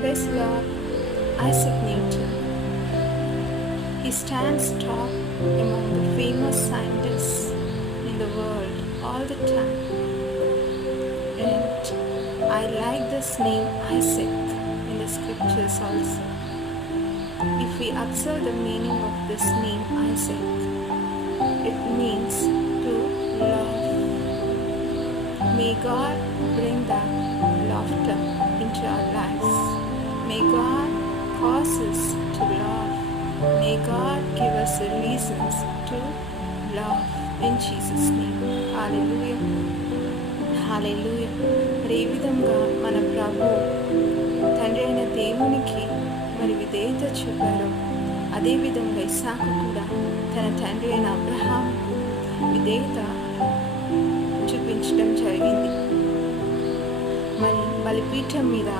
Praise Lord, Isaac Newton. He stands top among the famous scientists in the world all the time. And I like this name Isaac in the scriptures also. If we observe the meaning of this name Isaac, it means to love. May God bring that laughter into our lives. May God cause us to laugh. May God give us the reasons to laugh in Jesus' name. Hallelujah. Hallelujah. మరి ఈ విధంగా మన ప్రభు తండ్రి అయిన దేవునికి మరి విధేయత చూపారు. అదేవిధంగా ఇస్సాకు కూడా తన తండ్రి అయిన అబ్రహాముకు విధేయత చూపించడం జరిగింది. మరి బలిపీఠం మీద